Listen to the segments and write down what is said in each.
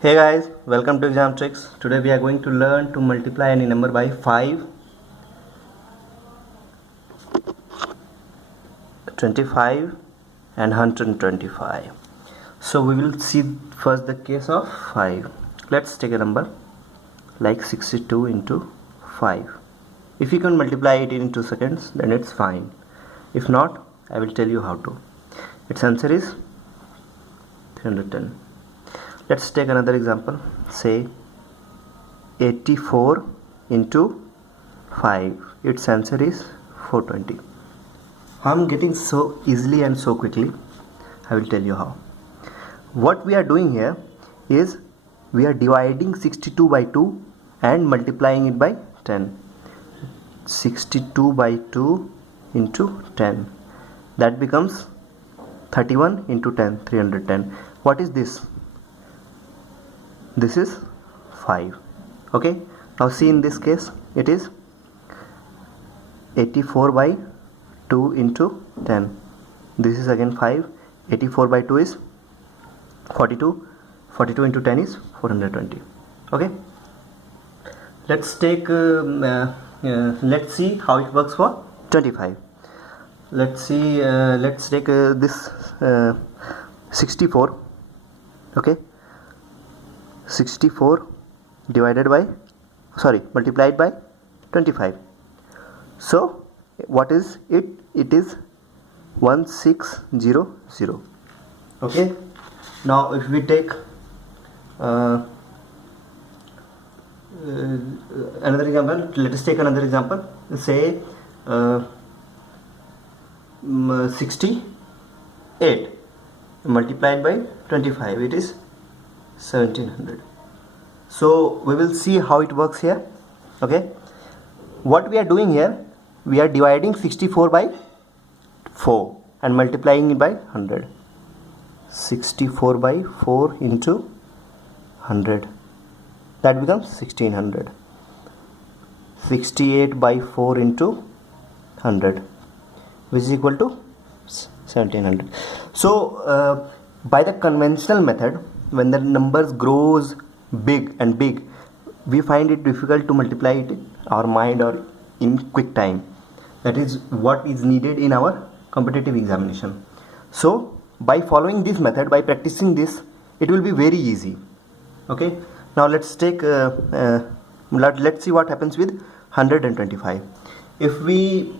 Hey guys, welcome to Exam Tricks. Today we are going to learn to multiply any number by 5, 25 and 125. So we will see first the case of 5. Let's take a number like 62 into 5. If you can multiply it in 2 seconds, then it's fine. If not, I will tell you how to. Its answer is 310. Let's take another example. Say 84 into 5. Its answer is 420. I'm getting so easily and so quickly. I will tell you how. What we are doing here is we are dividing 62 by 2 and multiplying it by 10. 62 by 2 into 10. That becomes 31 into 10, 310. What is this? This is 5. Okay, now see, in this case it is 84 by 2 into 10. This is again 5. 84 by 2 is 42. 42 into 10 is 420. Okay, let's take let's see how it works for 25. Let's see, let's take this 64. Okay, 64 multiplied by 25. So what is it? It is 1600. Okay, now if we take another example, let us take another example. Say 68 multiplied by 25, it is 1700. So we will see how it works here. Okay, what we are doing here, we are dividing 64 by 4 and multiplying it by 100. 64 by 4 into 100, that becomes 1600. 68 by 4 into 100, which is equal to 1700. So by the conventional method, when the numbers grows big and big, we find it difficult to multiply it in our mind or in quick time. That is what is needed in our competitive examination. So by following this method, by practicing this, it will be very easy. Okay, now let's take let's see what happens with 125. If we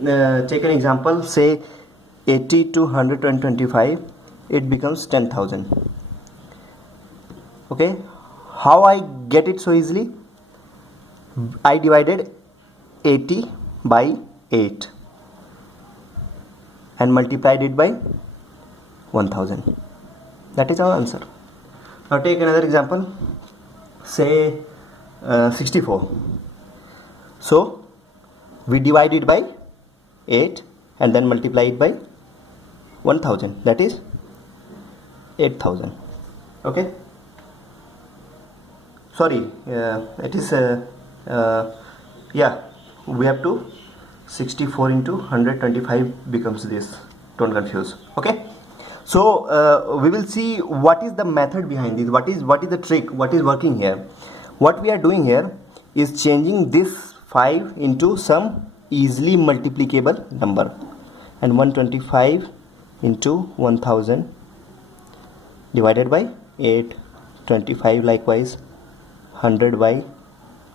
take an example, say 80 to 125, it becomes 10,000. Okay, how I get it so easily? I divided 80 by 8 and multiplied it by 1000. That is our answer. Now take another example, say 64. So we divide it by 8 and then multiply it by 1000, that is 8000. Okay, sorry, it is yeah, we have to 64 into 125 becomes this, don't confuse. Okay, so we will see what is the method behind this, what is the trick, what is working here. What we are doing here is changing this 5 into some easily multiplicable number, and 125 into 1000 divided by 8, 25 likewise, 100 by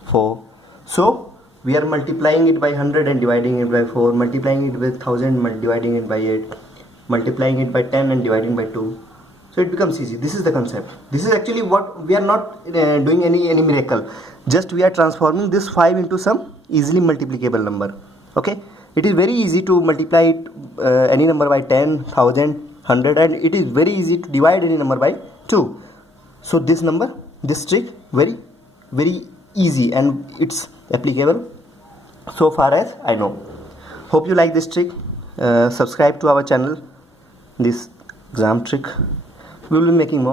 4. So we are multiplying it by 100 and dividing it by 4, multiplying it with 1000, dividing it by 8, multiplying it by 10 and dividing by 2. So it becomes easy. This is the concept. This is actually what we are not doing any miracle. Just we are transforming this 5 into some easily multiplicable number. Okay, it is very easy to multiply it any number by 10, 1000, 100, and it is very easy to divide any number by 2. So this number, this trick, very easy, and it's applicable so far as I know. Hope you like this trick. Subscribe to our channel, this exam trick. We will be making more.